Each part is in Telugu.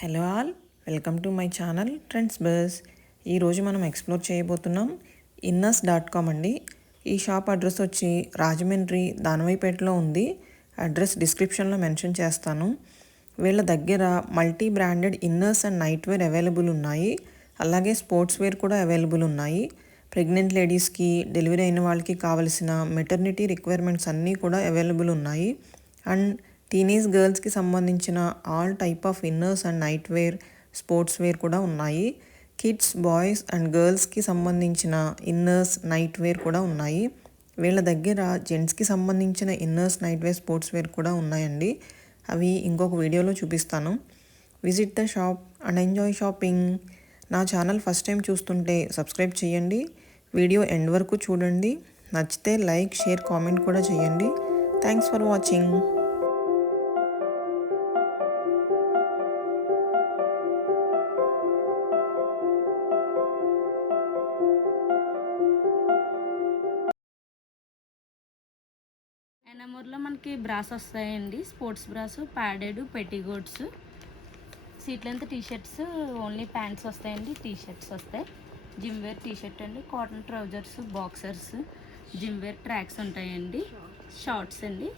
Hello all, welcome to my channel trends bus. ఈరోజు మనం ఎక్స్ప్లోర్ చేయబోతున్నాం inners.com అండి. ఈ షాప్ అడ్రస్ వచ్చి రాజమండ్రి దానవైపేటలో ఉంది. అడ్రస్ డిస్క్రిప్షన్లో మెన్షన్ చేస్తాను. వీళ్ళ దగ్గర multi branded inners and night wear available ఉన్నాయి. అలాగే స్పోర్ట్స్ వేర్ కూడా అవైలబుల్ ఉన్నాయి. ప్రెగ్నెంట్ లేడీస్కి, డెలివరీ అయిన వాళ్ళకి కావలసిన మెటర్నిటీ రిక్వైర్మెంట్స్ అన్నీ కూడా అవైలబుల్ ఉన్నాయి. అండ్ టీనేజ్ గర్ల్స్కి సంబంధించిన all type of inners and night wear, sports wear కూడా ఉన్నాయి. కిడ్స్, బాయ్స్ అండ్ గర్ల్స్కి సంబంధించిన ఇన్నర్స్, నైట్ వేర్ కూడా ఉన్నాయి. వీళ్ళ దగ్గర జెంట్స్కి సంబంధించిన inners, night wear, sports wear కూడా ఉన్నాయండి. అవి ఇంకొక వీడియోలో చూపిస్తాను. Visit the shop and enjoy shopping. నా ఛానల్ ఫస్ట్ టైం చూస్తుంటే సబ్స్క్రైబ్ చేయండి. వీడియో ఎండ్ వరకు చూడండి. నచ్చితే లైక్, షేర్, కామెంట్ కూడా చేయండి. Thanks for watching. ఎనమూర్లో మనకి బ్రాస్ వస్తాయండి. Sports bras, padded, petticoats, seat length t-shirts, only pants వస్తాయండి. టీషర్ట్స్ వస్తాయి. జిమ్ వేర్ టీషర్ట్ అండి, cotton trousers, boxers, gym wear tracks ఉంటాయండి. షార్ట్స్ అండి.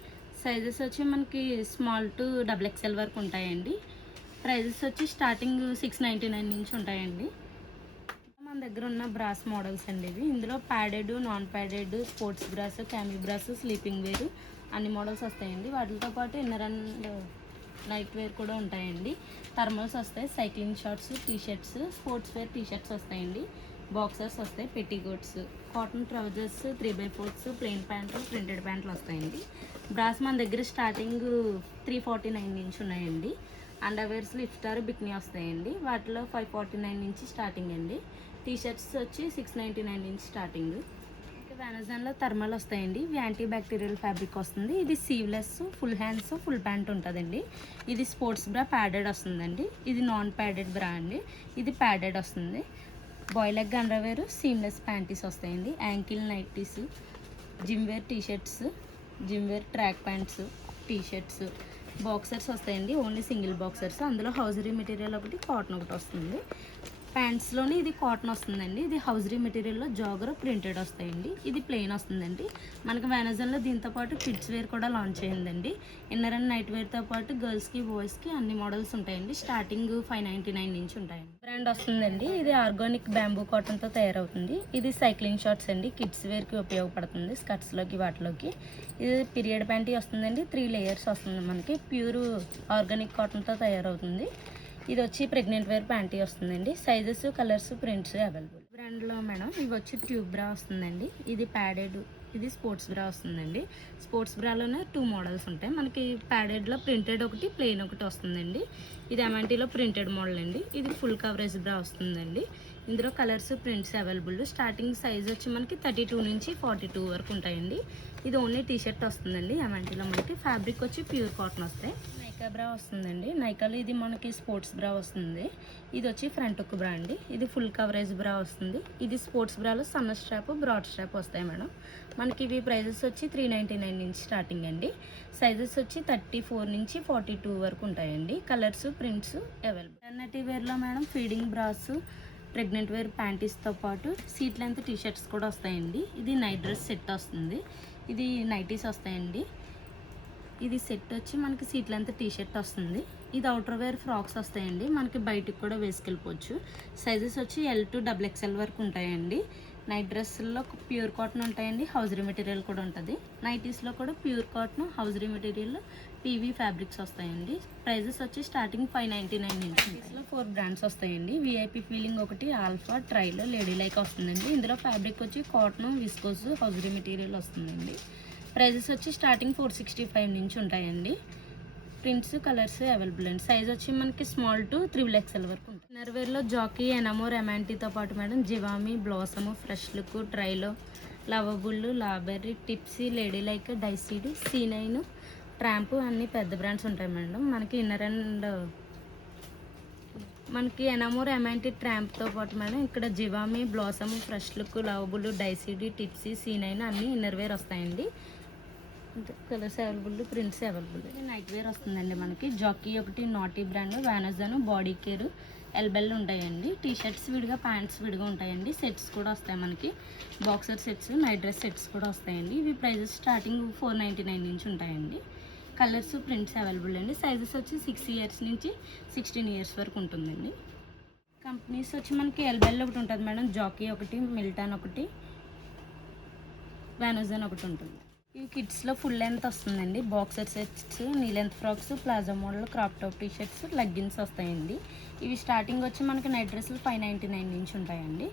సైజెస్ వచ్చి మనకి స్మాల్ టు XXL వరకు ఉంటాయండి. ప్రైజెస్ వచ్చి స్టార్టింగ్ 699 నుంచి ఉంటాయండి. మన దగ్గర ఉన్న బ్రాస్ మోడల్స్ అండి ఇవి. ఇందులో padded, non padded, sports bras, cami bras, sleeping wear అన్ని మోడల్స్ వస్తాయండి. వాటితో పాటు ఇన్నర్ అండ్ నైట్ వేర్ కూడా ఉంటాయండి. థర్మల్స్ వస్తాయి, cycling shorts, t-shirts, sports wear t-shirts వస్తాయండి. బాక్సర్స్ వస్తాయి, petticoats, cotton trousers, 3x4s, plain ప్యాంట్లు, ప్రింటెడ్ ప్యాంట్లు వస్తాయండి. బ్రాస్ మన దగ్గర స్టార్టింగ్ 349 నుంచి ఉన్నాయండి. అండర్వేర్స్ లిఫ్టార్, బిక్నీ వస్తాయండి. వాటిలో 549 నుంచి స్టార్టింగ్ అండి. టీషర్ట్స్ వచ్చి 699 నుంచి స్టార్టింగ్. అమెజాన్లో థర్మల్ వస్తాయండి. యాంటీ బ్యాక్టీరియల్ ఫ్యాబ్రిక్ వస్తుంది. ఇది సీవ్లెస్, ఫుల్ హ్యాండ్స్, ఫుల్ ప్యాంట్ ఉంటుందండి. ఇది స్పోర్ట్స్ బ్రా ప్యాడెడ్ వస్తుందండి. ఇది నాన్ ప్యాడెడ్ బ్రా అండి. ఇది ప్యాడెడ్ వస్తుంది. Boy leg underwear, seamless panties వస్తాయండి. Ankle nighties, gym wear T shirts, gym wear track pants, T shirts, boxers వస్తాయండి. Only single boxers. అందులో హౌజరీ మెటీరియల్ ఒకటి, కాటన్ ఒకటి వస్తుంది. ప్యాంట్స్లోని ఇది కాటన్ వస్తుందండి. ఇది హౌజరీ మెటీరియల్లో జాగర్ ప్రింటెడ్ వస్తాయండి. ఇది ప్లెయిన్ వస్తుందండి. మనకి అమెజాన్లో దీంతో పాటు కిడ్స్ వేర్ కూడా లాంచ్ అయ్యిందండి. ఇన్నర్ అండ్ నైట్ వేర్తో పాటు గర్ల్స్కి, బాయ్స్కి అన్ని మోడల్స్ ఉంటాయండి. స్టార్టింగ్ 599 నుంచి ఉంటాయండి. బ్రాండ్ వస్తుందండి. ఇది ఆర్గానిక్ బ్యాంబూ కాటన్తో తయారవుతుంది. ఇది సైక్లింగ్ షార్ట్స్ అండి. కిడ్స్ వేర్కి ఉపయోగపడుతుంది, స్కర్ట్స్లోకి వాటిలోకి. ఇది పీరియడ్ ప్యాంటీ వస్తుందండి. 3 లేయర్స్ వస్తుంది. మనకి ప్యూర్ ఆర్గానిక్ కాటన్తో తయారవుతుంది. ఇది వచ్చి ప్రెగ్నెంట్ వేర్ ప్యాంటీ వస్తుందండి. Sizes, colours, prints available. బ్రాండ్లో మేడం ఇవి వచ్చి ట్యూబ్ బ్రా వస్తుందండి. ఇది ప్యాడెడ్, ఇది స్పోర్ట్స్ బ్రా వస్తుందండి. స్పోర్ట్స్ బ్రాలోనే 2 మోడల్స్ ఉంటాయి. మనకి ప్యాడెడ్లో ప్రింటెడ్ ఒకటి, ప్లెయిన్ ఒకటి వస్తుందండి. ఇది అమాంటీలో ప్రింటెడ్ మోడల్ అండి. ఇది ఫుల్ కవరేజ్ బ్రా వస్తుందండి. ఇందులో colours, prints available. Starting size వచ్చి మనకి 32 నుంచి 42 వరకు ఉంటాయండి. ఇది ఓన్లీ టీషర్ట్ వస్తుందండి. అమాంటీలో మనకి ఫ్యాబ్రిక్ వచ్చి ప్యూర్ కాటన్ వస్తాయి. నైకా బ్రా వస్తుందండి. నైకాలో ఇది మనకి స్పోర్ట్స్ బ్రా వస్తుంది. ఇది వచ్చి ఫ్రంట్ హుక్ బ్రా అండి. ఇది ఫుల్ కవరేజ్ బ్రా వస్తుంది. ఇది స్పోర్ట్స్ బ్రాలో సన్న స్ట్రాప్, బ్రాడ్ స్ట్రాప్ వస్తాయి మేడం. మనకి ఇవి ప్రైజెస్ వచ్చి 399 నుంచి స్టార్టింగ్ అండి. సైజెస్ వచ్చి 34 నుంచి 42 వరకు ఉంటాయండి. Colours, prints available. మెటర్నిటీ వేర్లో madam feeding bras, pregnant wear ప్యాంటీస్తో పాటు సీట్ లెంత్ టీషర్ట్స్ కూడా వస్తాయండి. ఇది నైట్ డ్రెస్ సెట్ వస్తుంది. ఇది నైటీస్ వస్తాయండి. ఇది సెట్ వచ్చి మనకి సీట్ లెంత్ టీషర్ట్ వస్తుంది. ఇది అవుటర్ వేర్ ఫ్రాక్స్ వస్తాయండి. మనకి బయటికి కూడా వేసుకెళ్ళిపోవచ్చు. సైజెస్ వచ్చి L to XXL వరకు ఉంటాయండి. నైట్ డ్రెస్సుల్లో ప్యూర్ కాటన్ ఉంటాయండి. హౌజరీ మెటీరియల్ కూడా ఉంటుంది. నైటీస్లో కూడా pure cotton, hosiery material, PV fabrics వస్తాయండి. ప్రైజెస్ వచ్చి స్టార్టింగ్ 599 నుంచి. ఇందులో 4 బ్రాండ్స్ వస్తాయండి. విఐపి ఫీలింగ్ ఒకటి, ఆల్ఫా, ట్రైలో, లేడీ లైక్ వస్తుందండి. ఇందులో ఫ్యాబ్రిక్ వచ్చి కాటన్, విస్కోస్, హౌజరీ మెటీరియల్ వస్తుందండి. ప్రైజెస్ వచ్చి స్టార్టింగ్ 465 నుంచి ఉంటాయండి. ప్రింట్స్, కలర్స్ అవైలబుల్ అండి. సైజ్ వచ్చి మనకి స్మాల్ టు XXL వరకు ఉంటాయి. ఇన్నర్వేర్లో జాకీ, ఎనమోర్, ఎమాంటీతో పాటు madam Zivame, blossom, fresh Look, Trylo, Lovable, Laberry, Tipsy, Lady Like, Daisy Dee, C9, Tramp అన్ని పెద్ద బ్రాండ్స్ ఉంటాయి మేడం. మనకి ఇన్నర్ అండ్ మనకి ఎనమోర్, ఎమాంటీ, ట్రాంప్తో పాటు మేడం ఇక్కడ Zivame, blossom, fresh look, lovable, Daisy Dee, tipsy, C9 అన్ని ఇన్నర్వేర్ వస్తాయండి. Colours available, prints available. Night wear వస్తుందండి మనకి. జాకీ ఒకటి, నాటీ బ్రాండ్, వ్యానజన్, బాడీ కేర్, ఎల్బెల్ ఉంటాయండి. టీ షర్ట్స్ విడిగా, ప్యాంట్స్ విడిగా ఉంటాయండి. సెట్స్ కూడా వస్తాయి మనకి. Boxer sets, night dress sets కూడా వస్తాయండి. ఇవి ప్రైజెస్ స్టార్టింగ్ 499 నుంచి ఉంటాయండి. కలర్స్, ప్రింట్స్ అవైలబుల్ అండి. సైజెస్ వచ్చి 6 ఇయర్స్ నుంచి 16 ఇయర్స్ వరకు ఉంటుందండి. కంపెనీస్ వచ్చి మనకి ఎల్బెల్ ఒకటి ఉంటుంది మేడం, జాకీ ఒకటి, మిల్టన్ ఒకటి, వ్యానజన్ ఒకటి ఉంటుంది. ఇవి కిడ్స్లో ఫుల్ లెంత్ వస్తుందండి. Boxer sets, knee length frocks, palazzo model, crop top T shirts, leggings వస్తాయండి. ఇవి స్టార్టింగ్ వచ్చి మనకి నైట్ డ్రెస్సులు 599 నుంచి ఉంటాయండి.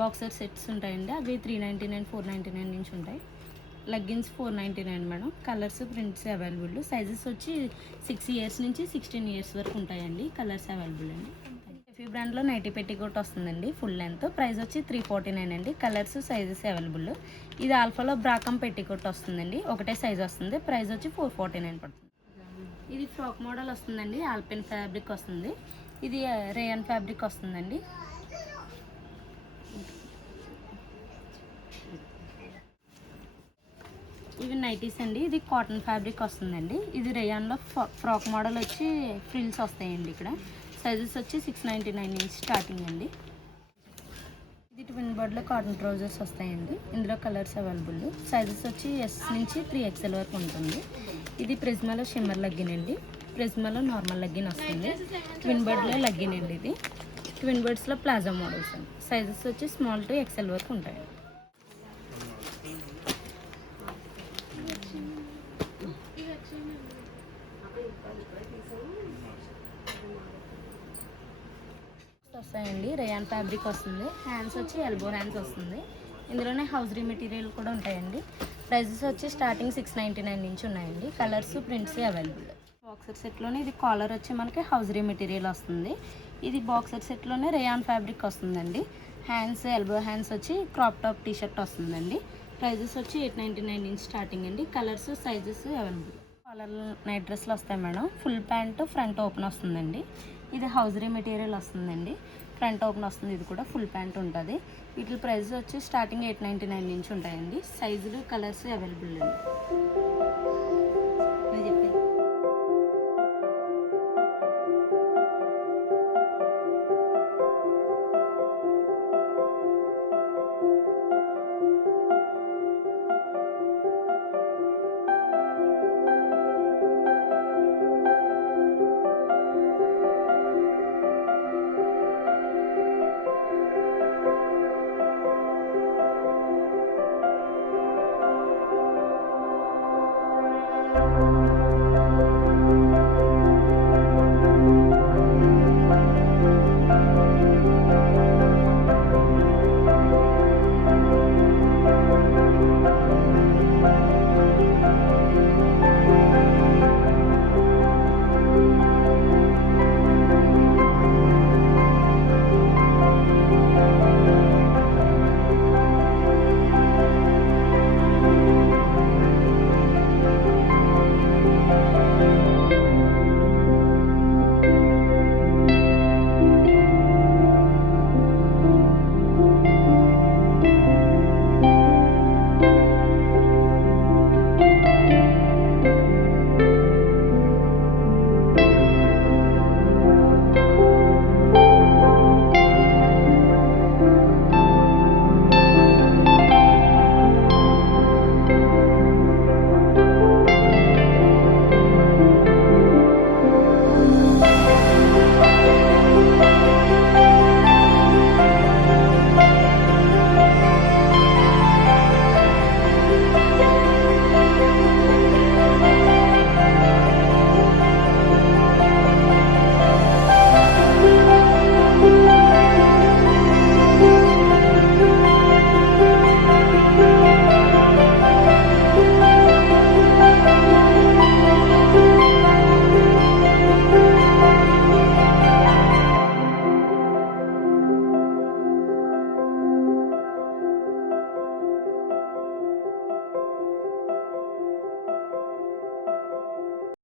బాక్సర్ సెట్స్ ఉంటాయండి, అవి 399, 499 నుంచి ఉంటాయి. Leggings 499 madam. Colours, prints available. Sizes వచ్చి 6 ఇయర్స్ నుంచి 16 ఇయర్స్ వరకు ఉంటాయండి. కలర్స్ అవైలబుల్ అండి. ఎఫీ బ్రాండ్లో నైటీ పెట్టికోట్ వస్తుందండి, ఫుల్ లెంత్. ప్రైస్ వచ్చి 349 అండి. Colours, sizes available. ఇది ఆల్ఫాలో బ్రాకమ్ పెట్టికోట్ వస్తుందండి, ఒకటే సైజ్ వస్తుంది. ప్రైస్ వచ్చి 449 పడుతుంది. ఇది ఫ్రాక్ మోడల్ వస్తుందండి, ఆల్పిన్ ఫ్యాబ్రిక్ వస్తుంది. ఇది రేయన్ ఫ్యాబ్రిక్ వస్తుందండి. ఇవి నైటీస్ అండి. ఇది కాటన్ ఫ్యాబ్రిక్ వస్తుందండి. ఇది రేయాన్లో ఫ్రాక్ మోడల్ వచ్చి ఫ్రిల్స్ వస్తాయండి. ఇక్కడ సైజెస్ వచ్చి 699 నుంచి స్టార్టింగ్ అండి. ఇది ట్విన్ బర్డ్లో కాటన్ ట్రౌజర్స్ వస్తాయండి. ఇందులో కలర్స్ అవైలబుల్. సైజెస్ వచ్చి S నుంచి 3XL వరకు ఉంటుంది. ఇది ప్రిజ్మాలో షిమ్మర్ లెగ్గిన్ అండి. ప్రిజ్మాలో నార్మల్ లెగ్గిన్ వస్తుంది. ట్విన్ బర్డ్లో లెగ్గిన్ అండి. ఇది ట్విన్ బర్డ్స్లో ప్లాజో మోడల్స్ అండి. సైజెస్ వచ్చి స్మాల్ టు XL వరకు ఉంటాయి. వస్తాయండి. రేయాన్ ఫ్యాబ్రిక్ వస్తుంది. హ్యాండ్స్ వచ్చి ఎల్బో హ్యాండ్స్ వస్తుంది. ఇందులోనే హౌజరీ మెటీరియల్ కూడా ఉంటాయండి. ప్రైజెస్ వచ్చి స్టార్టింగ్ 699 నుంచి ఉన్నాయండి. Colours, prints available. బాక్సర్ సెట్లోనే ఇది కాలర్ వచ్చి మనకి హౌజరీ మెటీరియల్ వస్తుంది. ఇది బాక్సర్ సెట్లోనే రేయాన్ ఫ్యాబ్రిక్ వస్తుందండి. హ్యాండ్స్, ఎల్బో హ్యాండ్స్ వచ్చి క్రాప్ టాప్ టీ షర్ట్ వస్తుందండి. ప్రైజెస్ వచ్చి 899 నుంచి స్టార్టింగ్ అండి. Colours, sizes available. Collar night డ్రెస్లు వస్తాయి madam. Full pant, front open వస్తుందండి. ఇది హౌజరీ మెటీరియల్ వస్తుందండి, ఫ్రంట్ ఓపెన్ వస్తుంది. ఇది కూడా ఫుల్ ప్యాంట్ ఉంటుంది. వీటి ప్రైస్ వచ్చి స్టార్టింగ్ 899 నుంచి ఉంటాయండి. సైజులు, కలర్స్ అవైలబుల్ అండి.